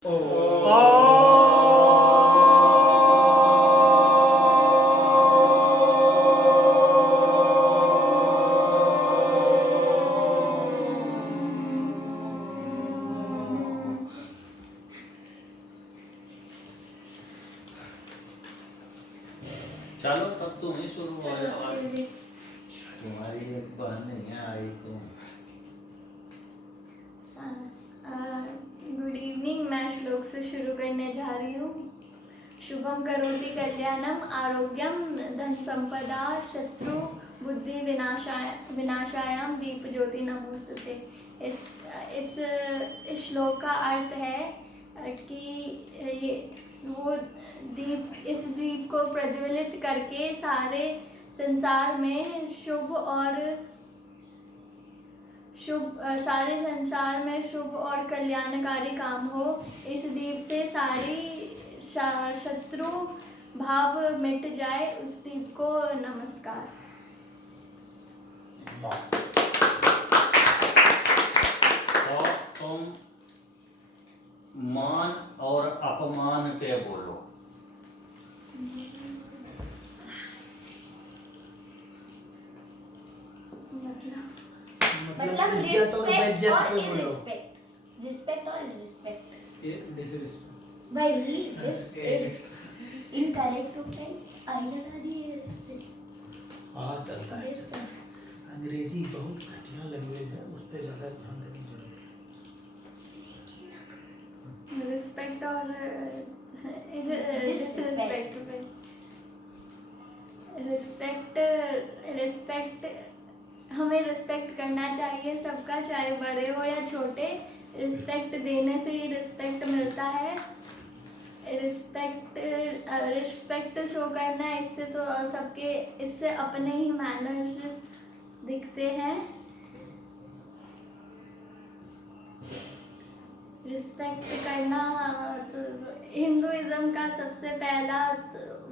चलो तब तुम ही शुरू हो जाओ। तुम्हारी एक बहन नहीं है आई तो। Good evening. मैं श्लोक से शुरू करने जा रही हूँ। शुभम करोति कल्याणम आरोग्यम धन संपदा शत्रु बुद्धि विनाशायाम दीप ज्योति नमोस्तुते। इस श्लोक का अर्थ है कि ये वो दीप, इस दीप को प्रज्वलित करके सारे संसार में सारे संसार में शुभ और कल्याणकारी काम हो। इस दीप से सारी शत्रु भाव मिट जाए। उस दीप को नमस्कार। और तुम मान और अपमान पे बोलो। मतलब इज्जत और बेइज्जत और पे बोलो। रिस्पेक्ट और डिसरिस्पेक्ट। डिसरिस्पेक्ट भाई इनकरेक्ट होता है। आई लगा दिए। हाँ चलता है। अंग्रेजी बहुत घटिया लैंग्वेज है, उस पर ज़्यादा ध्यान देने की जरूरत है। रिस्पेक्ट और रिस्पेक्ट हमें रिस्पेक्ट करना चाहिए सबका, चाहे बड़े हो या छोटे। रिस्पेक्ट देने से ही रिस्पेक्ट मिलता है। रिस्पेक्ट शो करना है, इससे तो सबके, इससे अपने ही मैनर्स दिखते हैं। रिस्पेक्ट करना तो हिंदुइज्म का सबसे पहला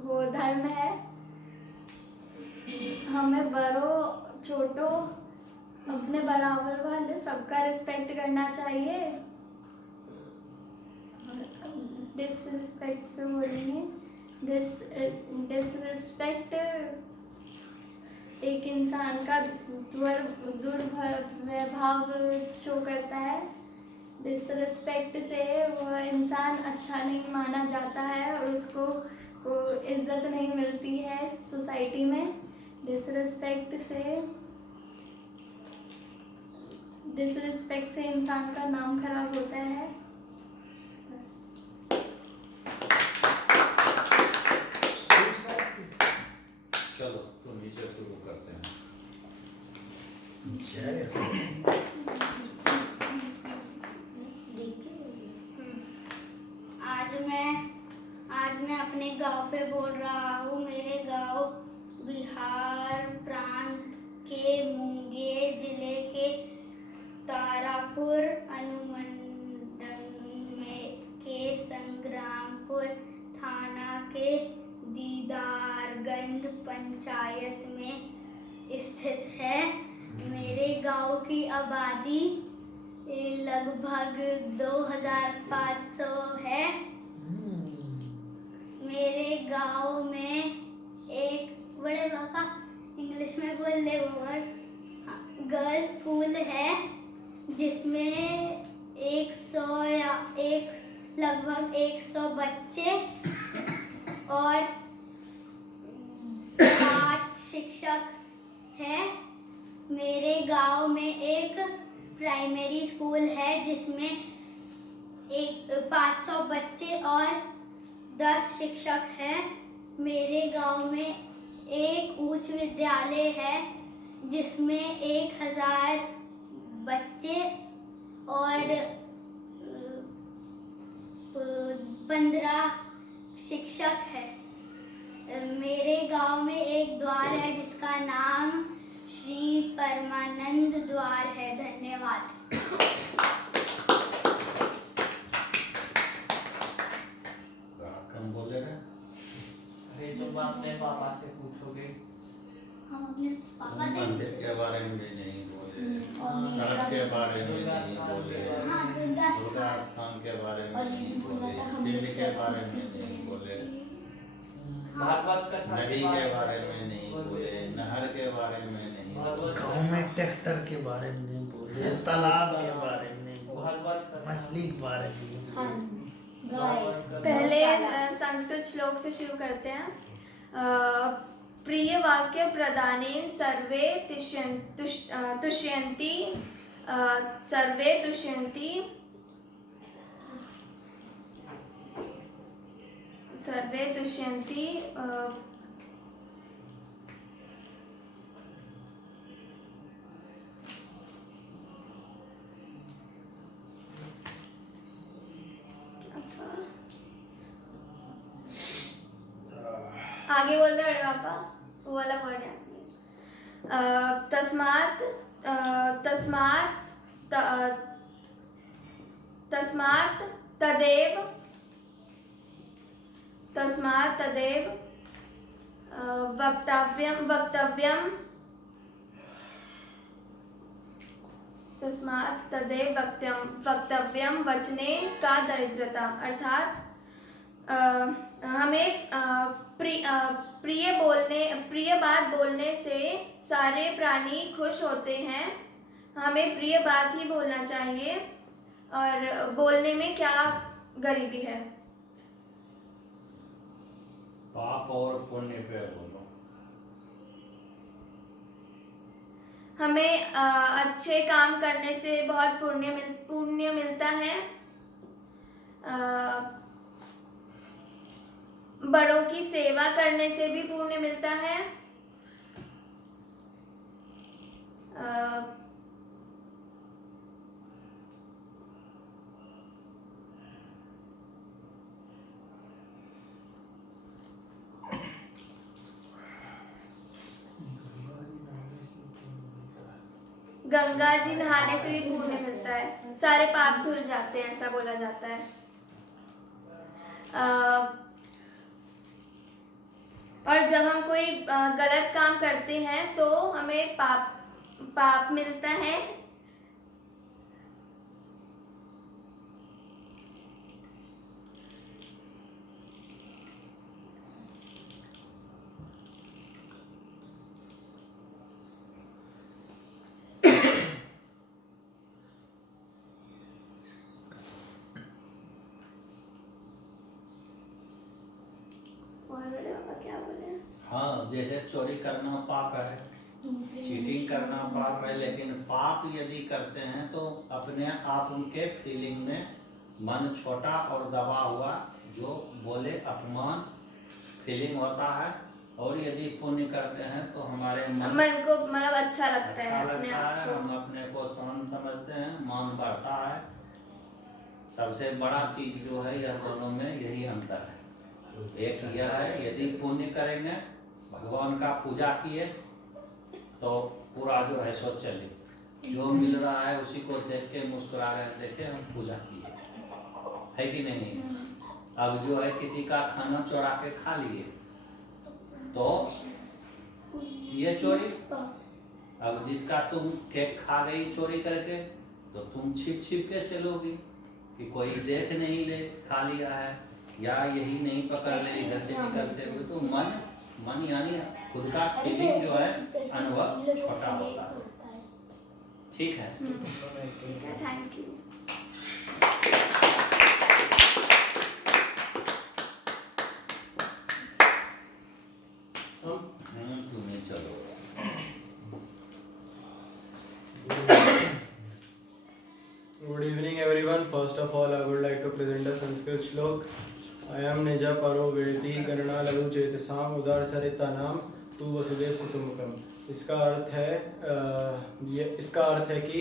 वो धर्म है। हमें बड़ों छोटों अपने बराबर वाले सबका रिस्पेक्ट करना चाहिए। डिसरिस्पेक्ट पे बोलेंगे। डिसरिस्पेक्ट एक इंसान का दुर्भाव शो करता है। डिसरिस्पेक्ट से वह इंसान अच्छा नहीं माना जाता है और उसको इज्जत नहीं मिलती है सोसाइटी में। डिसरिस्पेक्ट से इंसान का नाम खराब होता है। बस। चलो तुम ही से शुरू करते हैं। जय आज मैं अपने गांव पे बोल रहा हूँ। मेरे गांव बिहार प्रांत के मुंगेर जिले के तारापुर अनुमंडल के संग्रामपुर थाना के दीदारगंज पंचायत में स्थित है। मेरे गांव की आबादी लगभग 2500 है। मेरे गांव में एक बड़े पापा इंग्लिश में बोल ले गर्ल्स स्कूल है, जिसमें लगभग 100 बच्चे और 5 शिक्षक हैं। मेरे गांव में एक प्राइमरी स्कूल है जिसमें 500 बच्चे और 10 शिक्षक हैं। मेरे गांव में एक उच्च विद्यालय है जिसमें 1000 बच्चे और 15 शिक्षक हैं। मेरे गांव में एक द्वार है जिसका नाम श्री परमानंद द्वार है। धन्यवाद। कम बोले ना। अरे तुम अपने पापा से पूछोगे। हम अपने पापा से मंदिर के बारे में भी नहीं बोले, सड़क के बारे में नहीं बोले। हाँ दुर्गा स्थान के बारे में नहीं बोले, पिंड के बारे में नहीं बोले, भागवत कथा नदी के बारे में नहीं बोले, नहर के बारे में नहीं बोले, गाँव में ट्रैक्टर के बारे में नहीं बोले, तालाब के बारे में नहीं बोले, भागवत मछली के बारे में नहीं बोले। हाँ गाय पहले संस्कृत श्लोक से शुरू करते हैं। प्रिय वाक्य प्रदानेन सर्वे तुष्यन्ति सर्वे तुष्यन्ति सर्वे तुष्यन्ति आगे बोलते अरे पापा वो वाला वर्ड याद नहीं है। तस्मात् तस्मात् तस्मात् तदेव तस्मात् तदेव वक्तव्यम वक्तव्यम तस्मात् तदेव वक्तव्यम वचने का दरिद्रता, अर्थात हमें प्रिय बात बोलने से सारे प्राणी खुश होते हैं। हमें प्रिय बात ही बोलना चाहिए और बोलने में क्या गरीबी है। पाप और पुण्य पे बोलो। हमें अच्छे काम करने से बहुत पुण्य मिलता है। बड़ों की सेवा करने से भी पुण्य मिलता है। गंगा जी नहाने से भी पुण्य मिलता है, सारे पाप धुल जाते हैं, ऐसा बोला जाता है। और जब हम कोई गलत काम करते हैं तो हमें पाप मिलता है। क्या बोले? हाँ, जैसे चोरी करना पाप है, चीटिंग करना पाप है, लेकिन पाप यदि करते हैं तो अपने आप उनके फीलिंग में मन छोटा और दबा हुआ, जो बोले अपमान फीलिंग होता है। और यदि पुण्य करते हैं तो हमारे मन को मतलब अच्छा लगता है, अच्छा अपने लगता आप है, को। हम अपने को शान समझते हैं, मान बढ़ता है। सबसे बड़ा चीज जो है यह दोनों में यही अंतर है। एक यह है, यदि पुण्य करेंगे, भगवान का पूजा किए तो पूरा जो है सो चले, जो मिल रहा है उसी को देख के मुस्कुरा रहे हैं, देखे हम पूजा किए, है कि नहीं। अब जो है किसी का खाना चोरा के खा लिए तो ये चोरी। अब जिसका तुम केक खा गई चोरी करके तो तुम छिप छिप के चलोगी कि कोई देख नहीं ले खा लिया है, या यही नहीं पकड़ ले इधर से निकलते हुए। तो मन यानी खुद का फीलिंग जो है अनुभव छोटा होता है। ठीक है, थैंक यू। तुम्हें चलो। Good evening everyone. First of all, I would like to present a Sanskrit shlok. I am Nija Paro Vedi Ganana Lagu Chetasam Udar Charitanam Tu Vasudev Kutumbakam. इसका अर्थ है कि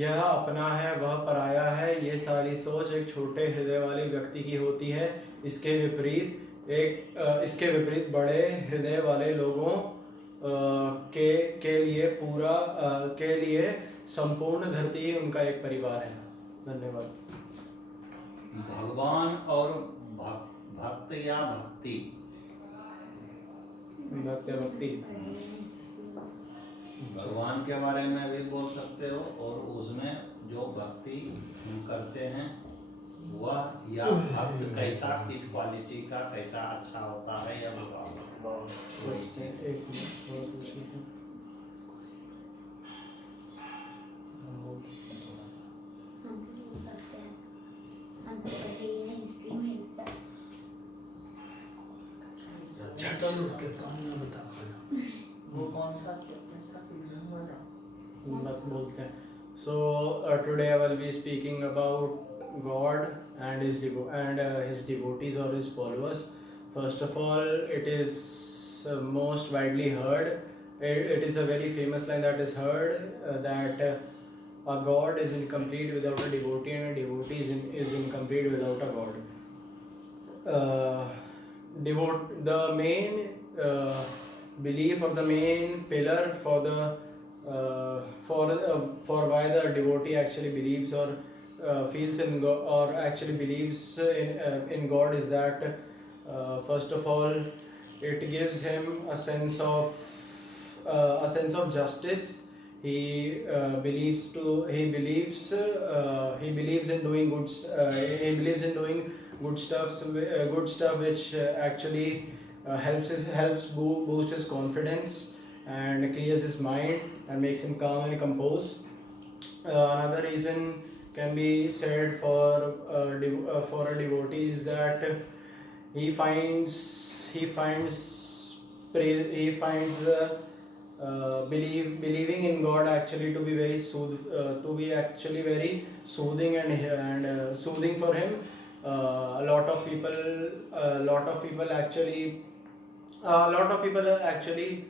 यह अपना है वह पराया है। ये सारी सोच एक छोटे हृदय वाले व्यक्ति की होती है। इसके विपरीत बड़े हृदय वाले लोगों के लिए संपूर्ण धरती ही उनका एक परिवार है। धन्यवाद। भगवान और भक्त या भक्ति, भक्ति भगवान के बारे में भी बोल सकते हो और उसमें जो भक्ति हम करते हैं वह या भक्त कैसा, किस क्वालिटी का, कैसा अच्छा होता है या बुरा होता है। एक मिनट, थोड़ा सा पूछ लेते हैं। हम भी हो सकते हैं, हम तो पढ़े ही नहीं हिस्ट्री में हिस्सा। झट से उठ के कान में बता पाना। वो कौन सा चैप्टर था एग्जाम वाला? मत बोलते हैं। So today I will be speaking about God and his devotees or his followers. First of all, it is most widely heard. It is a very famous line that is heard that a God is incomplete without a devotee, and a devotee is incomplete without a God. The main belief or the main pillar for the for why the devotee actually believes or feels in God, or actually believes in God, is that first of all it gives him a sense of justice. He believes in doing good stuff which actually helps boost his confidence and clears his mind and makes him calm and composed. Another reason can be said for a devotee is that he finds believing in God actually to be very very soothing and soothing for him. A lot of people actually,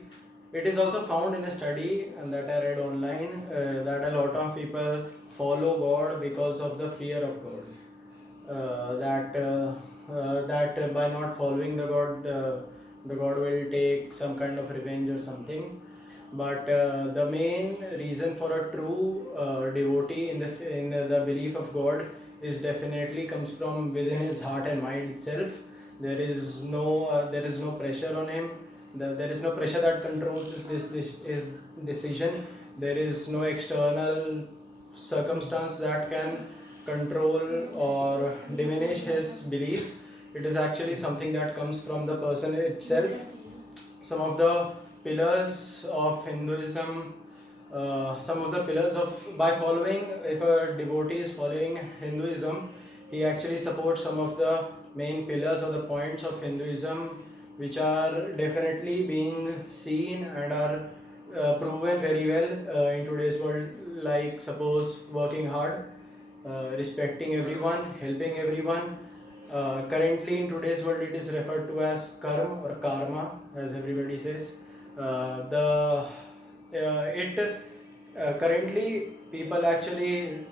it is also found in a study and that I read online that a lot of people follow God because of the fear of God. That by not following the God will take some kind of revenge or something. But the main reason for a true devotee in the belief of God is definitely comes from within his heart and mind itself. There is no pressure on him. There is no pressure that controls his decision. There is no external circumstance that can control or diminish his belief. It is actually something that comes from the person itself. Some of the pillars of Hinduism, by following, if a devotee is following Hinduism, he actually supports some of the main pillars or the points of Hinduism, which are definitely being seen and are proven very well in today's world, like suppose working hard, respecting everyone, helping everyone. Currently in today's world it is referred to as karma or karma, as everybody says. Currently people actually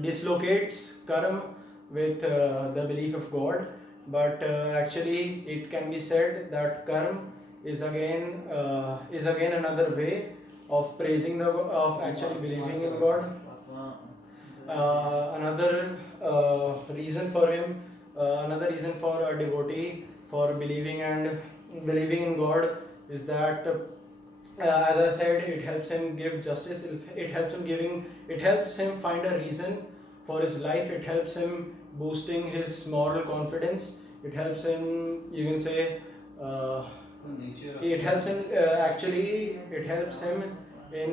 dislocates karma with the belief of God, but actually it can be said that karma is again another way of praising of actually believing in God. Another reason for a devotee for believing in God is that as I said, it helps him give justice. It helps him find a reason for his life. It helps him boosting his moral confidence. It helps him, you can say, it helps him in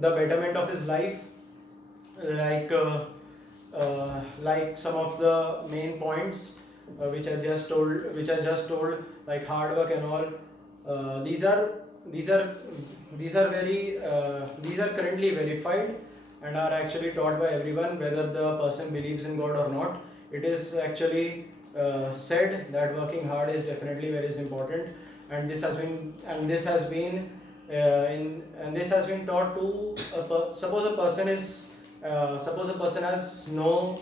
the betterment of his life, like some of the main points which I just told, like hard work and all. These are currently verified and are actually taught by everyone, whether the person believes in God or not. It is actually said that working hard is definitely very important, and this has been taught to suppose a person has no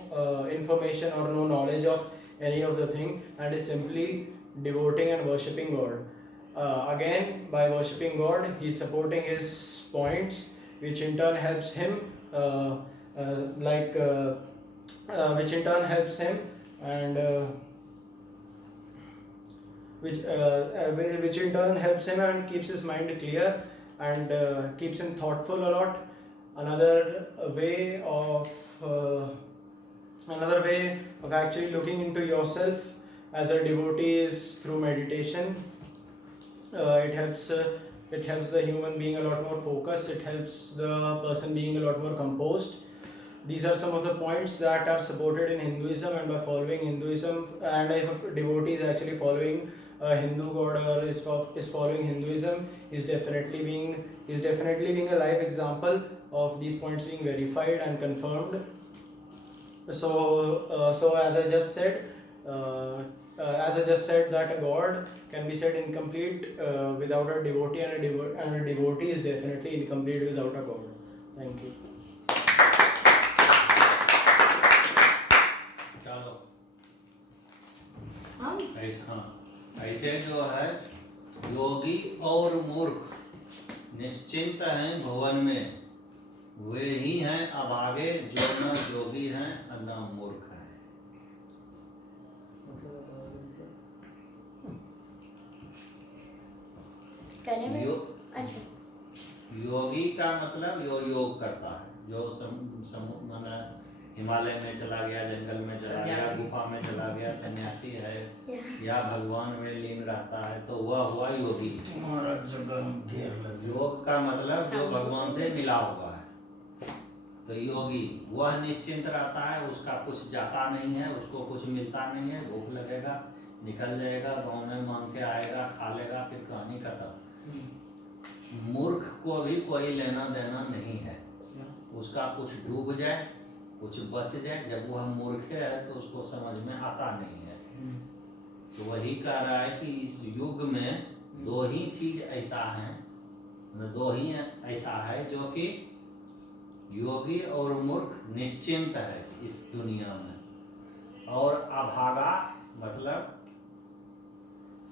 information or no knowledge of any of the thing and is simply devoting and worshipping God. Again, by worshipping God, he is supporting his points, which in turn helps him, which in turn helps him and keeps his mind clear and keeps him thoughtful a lot. another way of actually looking into yourself as a devotee is through meditation. It helps the human being a lot more focused. It helps the person being a lot more composed. These are some of the points that are supported in Hinduism, and by following Hinduism, and if a devotee is actually following a Hindu god or is following Hinduism, is definitely being a live example of these points being verified and confirmed. So as I just said, that a god can be said incomplete without a devotee, and a devotee is definitely incomplete without a god. Thank you. चलो हम ऐसे जो है योगी और मूर्ख निश्चिंत हैं भुवन में, वे ही हैं अभागे जो न योगी हैं और न मूर्ख हैं। करने में यो, अच्छा योगी का मतलब जो योग करता है, जो माना हिमालय में चला गया, जंगल में चला गया, गुफा में चला गया, सन्यासी है या भगवान में लीन रहता है, तो वह हुआ योगी। योग का मतलब जो भगवान से मिला हुआ है। तो योगी वह निश्चिंत रहता है, उसका कुछ जाता नहीं है, उसको कुछ मिलता नहीं है, भूख लगेगा निकल जाएगा, गाँव में मांग के आएगा, खा लेगा, फिर कहानी खत्म। मूर्ख को भी कोई लेना देना नहीं है, उसका कुछ डूब जाए कुछ बच जाए, जब वह मूर्ख है तो उसको समझ में आता नहीं है। तो वही कह रहा है कि इस युग में दो ही चीज ऐसा है, दो ही ऐसा है जो कि योगी और मूर्ख निश्चिंत है इस दुनिया में। और अभागा मतलब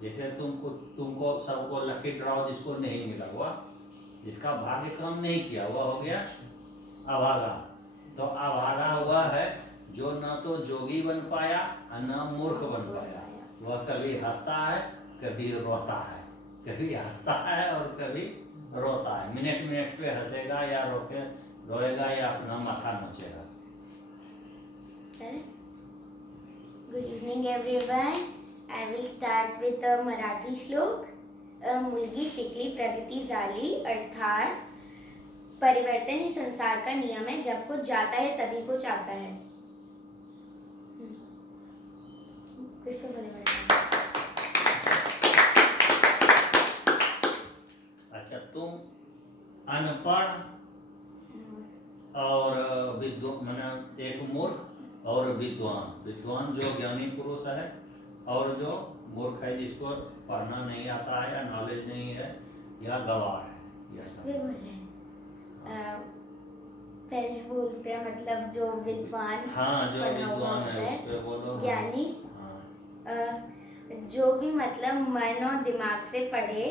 जैसे तुमको सबको लकी ड्रॉ जिसको नहीं मिला हुआ, जिसका भाग्य काम नहीं किया हुआ हो गया अभागा। तो अभागा हुआ है जो न तो जोगी बन पाया और न मूर्ख बन पाया। वह कभी हंसता है कभी रोता है, कभी हंसता है और कभी रोता है, मिनट मिनट पे हंसेगा या रोएगा या अपना माथा नोचेगा। Good evening everyone. I will start with a Marathi श्लोक। मुलगी शिकली प्रगति झाली, अर्थात परिवर्तन ही संसार का नियम है, जब कुछ जाता है तभी कुछ आता है। किसको अच्छा, तुम अनपढ़ और विद्वान, एक मूर्ख और विद्वान जो ज्ञानी पुरुष है और जो मूर्ख है जिसको पढ़ना नहीं आता है या नॉलेज नहीं है या गवार है, यह सब पहले बोलते हैं मतलब जो विद्वान, हाँ जो विद्वान है उस पे बोलो। ज्ञानी, हाँ। जो भी मतलब मन और दिमाग से पढ़े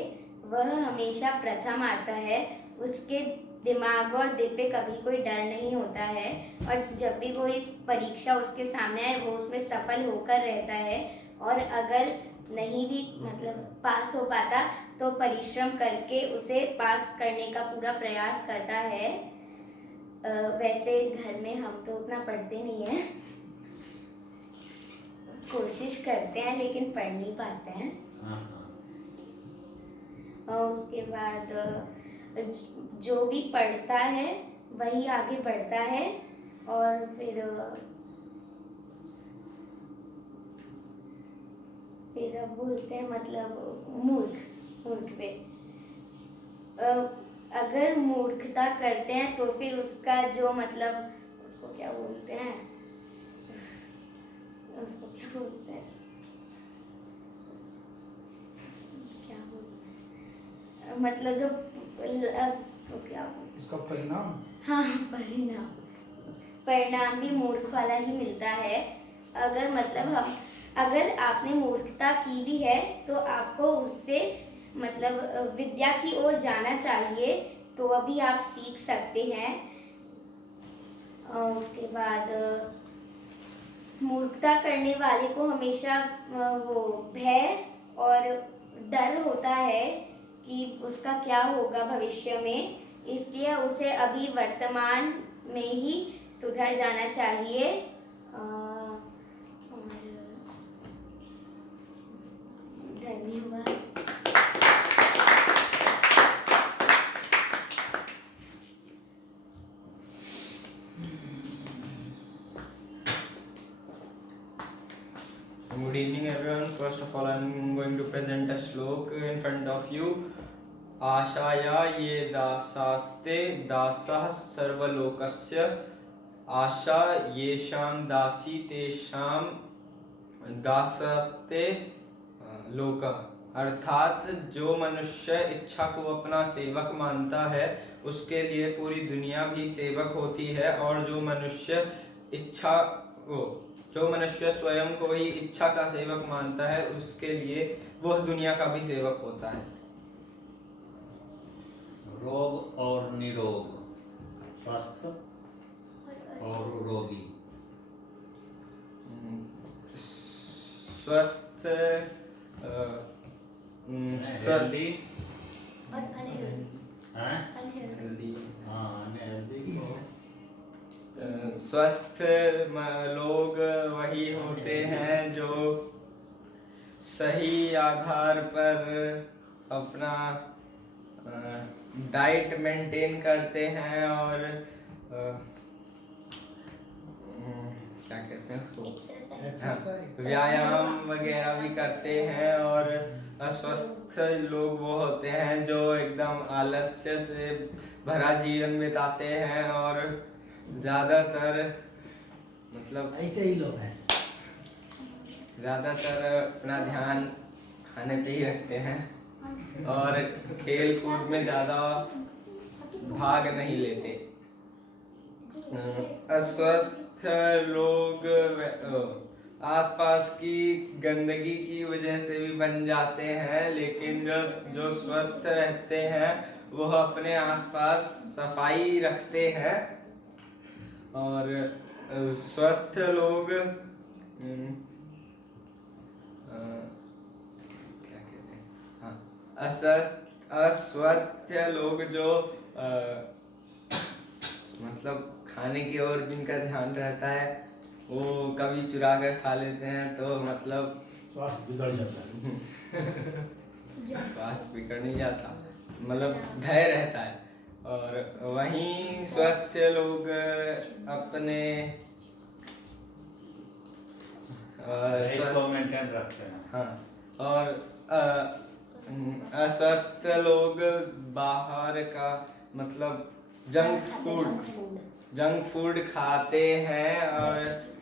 वह हमेशा प्रथम आता है, उसके दिमाग और दिल पे कभी कोई डर नहीं होता है, और जब भी कोई परीक्षा उसके सामने आए वो उसमें सफल होकर रहता है, और अगर नहीं भी मतलब पास हो पाता तो परिश्रम करके उसे पास करने का पूरा प्रयास करता है। वैसे घर में हम तो उतना पढ़ते नहीं हैं, कोशिश करते हैं लेकिन पढ़ नहीं पाते हैं। और उसके बाद जो भी पढ़ता है वही आगे बढ़ता है, और फिर अब बोलते हैं मतलब मूर्ख पे अगर मूर्खता करते हैं तो फिर उसका जो मतलब उसको क्या बोलते हैं मतलब जो तो क्या इसका परिणाम, हाँ परिणाम भी मूर्ख वाला ही मिलता है। अगर मतलब अगर आपने मूर्खता की भी है तो आपको उससे मतलब विद्या की ओर जाना चाहिए, तो अभी आप सीख सकते हैं। उसके बाद मूर्खता करने वाले को हमेशा वो भय और डर होता है कि उसका क्या होगा भविष्य में, इसलिए उसे अभी वर्तमान में ही सुधर जाना चाहिए। और धन्यवाद। Good evening everyone. First of all, I'm going to present a slok in front of you. आशाया ये दासास्ते दासः सर्वलोकस्य आशा येषां दासी तेषां दासस्ते लोकः। अर्थात जो मनुष्य इच्छा को अपना सेवक मानता है उसके लिए पूरी दुनिया भी सेवक होती है, और जो मनुष्य स्वयं को ही इच्छा का सेवक मानता है उसके लिए वह दुनिया का भी सेवक होता है। रोग और निरोग, स्वस्थ और रोगी। स्वस्थ हेल्दी और अनहेल्दी। हेल्दी, हाँ अनहेल्दी को स्वस्थ लोग वही होते हैं जो सही आधार पर अपना डाइट मेंटेन करते हैं और क्या कहते हैं उसको, एक्सरसाइज, व्यायाम वगैरह भी करते हैं। और अस्वस्थ लोग वो होते हैं जो एकदम आलस्य से भरा जीवन बिताते हैं और ज़्यादातर मतलब ऐसे ही लोग हैं। ज़्यादातर अपना ध्यान खाने पे ही रखते हैं और खेल कूद में ज़्यादा भाग नहीं लेते। अस्वस्थ लोग आसपास की गंदगी की वजह से भी बन जाते हैं, लेकिन जो स्वस्थ रहते हैं वह अपने आसपास सफाई रखते हैं। और स्वस्थ लोग क्या कहते हैं, हाँ, अस्वस्थ लोग जो मतलब खाने की ओर जिनका ध्यान रहता है वो कभी चुरा कर खा लेते हैं, तो मतलब स्वास्थ्य बिगड़ जाता है। स्वास्थ्य बिगड़ नहीं जाता, मतलब भय रहता है। और वहीं स्वस्थ लोग अपने को मेंटेन रखते हैं। हाँ, और अस्वस्थ लोग बाहर का मतलब जंक फूड खाते हैं, और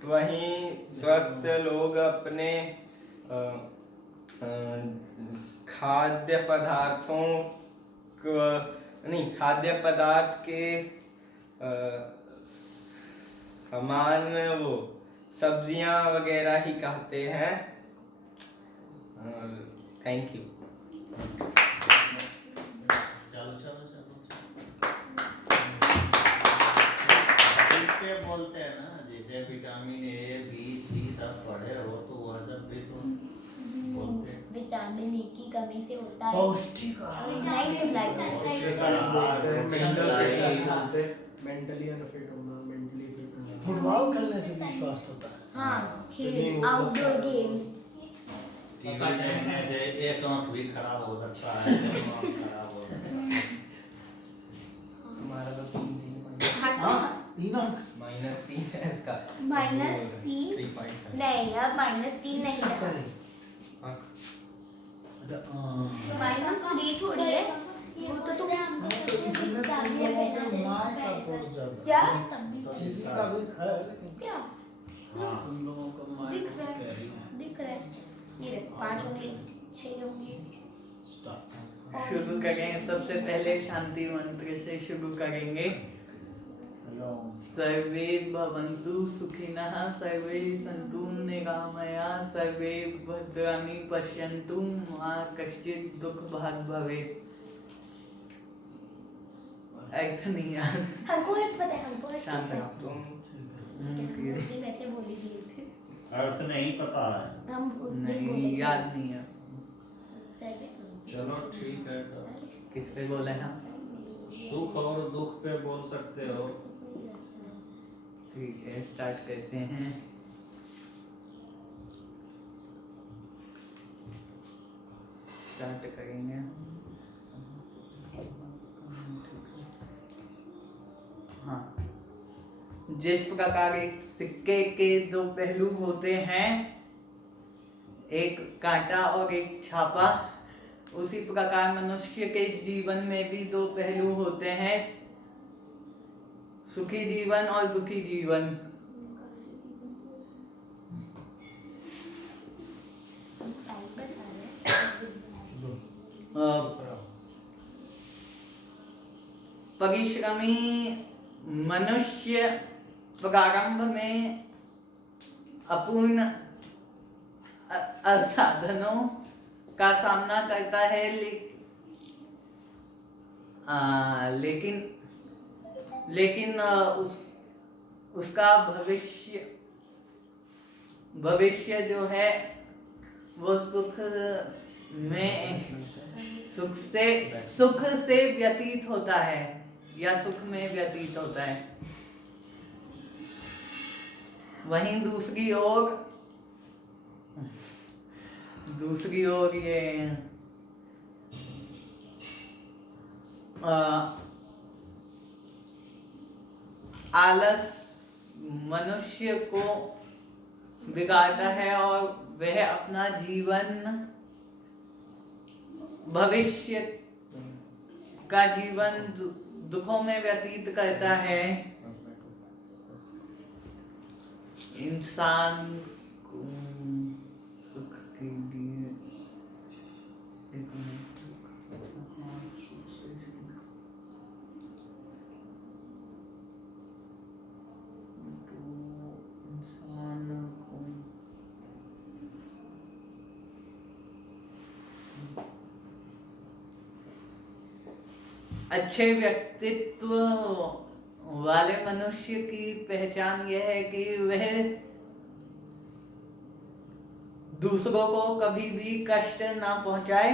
वहीं स्वस्थ लोग अपने खाद्य पदार्थ के समान वो सब्जियां वगैरह ही खाते हैं। Thank you. चलो पे बोलते हैं ना, जैसे विटामिन ए बी सी सब पढ़े हो तो वह सब भी तो बोलते हैं। विटामिन ए की कमी से होता है पौष्टिक मेंटली अनफिट होना, मेंटली फिट होना। फुटबॉल खेलने से भी स्वास्थ्य होता है। हाँ, खेल, आउटडोर गेम्स। टीवी देखने से एक आंख भी खराब हो सकता है, दोनों आंख खराब हो सकता है। हमारा तो 3 तीन अंक -3 है इसका। -3 3 पॉइंट्स है। नहीं, अब -3 नहीं है। करें। हाँ। -3 थोड़ी है वो तो तुम तो इसमें तुम लोगों के माँ का दोष ज्यादा। क्या टीवी का भी है, लेकिन क्या हाँ, तुम लोगों का माँ दिख का रहा कह रही है, है। दिख रहा है। ये देख, 5 उंगली 6 उंगली। स्टार्ट। शुरू करें। सबसे पहले शांति मंत्र से शुरू करेंगे। सर्वे भवन्तु सुखिनः, सर्वे सन्तु निरामयाः, सर्वे भद्राणि पश्यन्तु मा कश्चित् दुःखभाग् भवेत्। अर्थ नहीं यार, हमको अर्थ पता है, हमको अर्थ शांत पता है। रहो तुम। हमने वैसे बोली दिए थे। अर्थ नहीं पता है। हम उस दिन बोले नहीं, थे। याद नहीं है। सर्वे चलो ठीक है। किस पे बोले हम? सुख और दुख पे बोल सकते हो। ठीक है, स्टार्ट करते हैं। स्टार्ट करेंगे। हाँ, जिस प्रकार एक सिक्के के दो पहलू होते हैं, एक कांटा और एक छापा, उसी प्रकार मनुष्य के जीवन में भी दो पहलू होते हैं, सुखी जीवन और दुखी जीवन। परिश्रमी मनुष्य प्रारंभ में अपूर्ण साधनों का सामना करता है, लेकिन उसका भविष्य जो है वो सुख से व्यतीत होता है या सुख में व्यतीत होता है। वहीं दूसरी ओर ये आलस मनुष्य को बिगाड़ता है और वह अपना जीवन, भविष्य का जीवन दुखों में व्यतीत करता है। इंसान को सुख के लिए अच्छे व्यक्तित्व वाले मनुष्य की पहचान यह है कि वह दूसरों को कभी भी कष्ट ना पहुंचाए,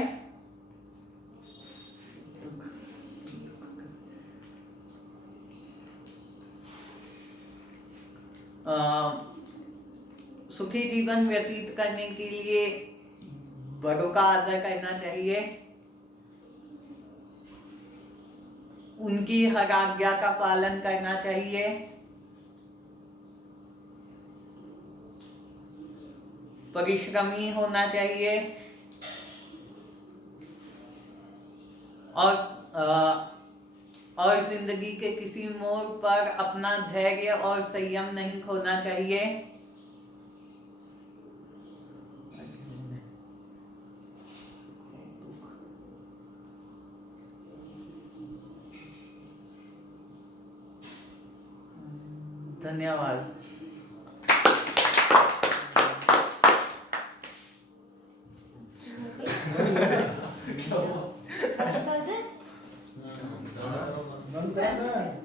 सुखी जीवन व्यतीत करने के लिए बड़ों का आदर करना चाहिए, उनकी हर आज्ञा का पालन करना चाहिए, परिश्रमी होना चाहिए और जिंदगी के किसी मोड़ पर अपना धैर्य और संयम नहीं खोना चाहिए। धन्यवाद। बंद करना है।